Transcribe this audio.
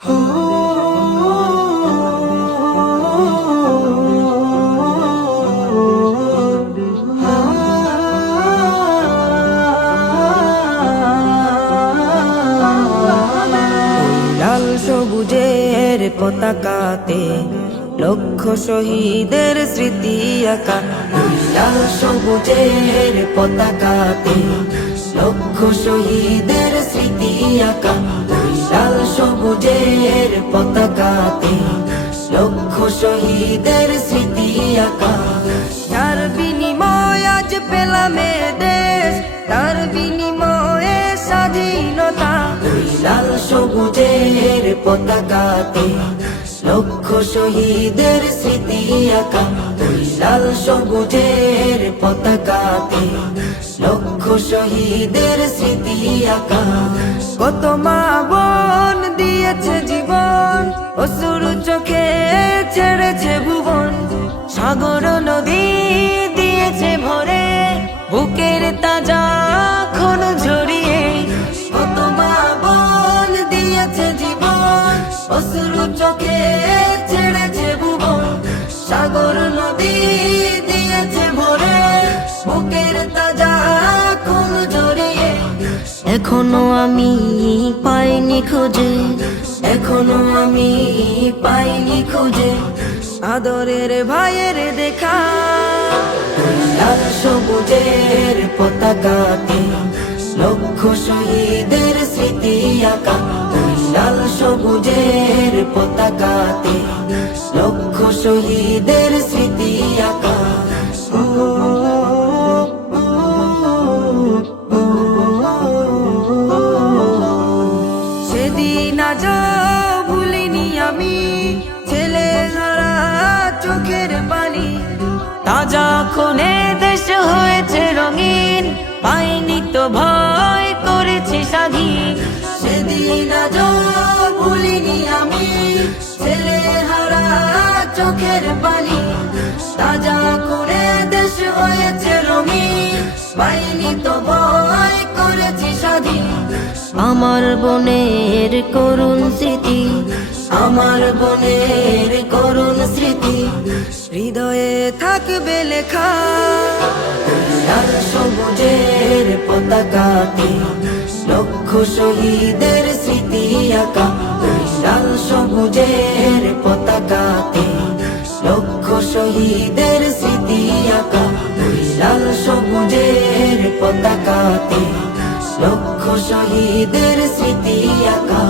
লাল সবুজের পতাকাতে লক্ষ শহীদের স্মৃতি আঁকা। লাল সবুজের পতাকাতে লক্ষ শহীদের স্মৃতি আঁকা। লাল সবুজের পতাকাতে লক্ষ শহীদের স্মৃতি আঁকা। তার বিনিময় আজ পেলাম এ দেশ, তার বিনিময়ে স্বাধীনতা। লাল সবুজের পতাকাতে লক্ষ শহীদের স্মৃতি আঁকা। লাল সবুজের পতাকাতে লক্ষ শহীদের স্মৃতি আঁকা। কত মা বোন দিয়েছে জীবন, অশ্রুর চোখে ছেড়েছে ভুবন। সাগর নদী দিয়েছে ভরে, বুকের তাজা খুন ঝরিয়ে। কত মা বোন দিয়েছে জীবন, অশ্রু চোখে ছেড়েছে ভুবন। সাগর নদী দিয়েছে ভরে, বুকের তাজা খুন ঝরিয়ে। এখনো আমি পাইনি খুঁজে, এখনো আমি পাইনি খুঁজে আদরের ভাইয়ের দেখা। লাল সবুজের পতাকাতে লক্ষ শহীদের স্মৃতি আঁকা। লাল সবুজের পতাকাতে লক্ষ শহীদের স্মৃতি আঁকা। সেদিন আজ ভুলিনি আমি, ছেলে হারা চোখের পানি। তাজা খুনে দেশ হয়েছে রঙিন, পাইনি তো ভয় করেছি স্বাধীন। সেদিন আজ ভুলিনি আমি, ছেলে হারা চোখের পানি। তাজা খুনে দেশ হয়েছে রঙিন, পাইনি তো ভয় করেছি স্বাধীন। আমার বোনের করুণ স্মৃতি, আমার বোনের করুণ স্মৃতি হৃদয়ে থাকবে লেখা। লাল সবুজের পতাকাতে লক্ষ শহীদের স্মৃতি আঁকা। লাল সবুজের পতাকাতে লক্ষ শহীদের স্মৃতি আঁকা। লাল সবুজের পতাকাতে লক্ষ শহীদের স্মৃতি আঁকা।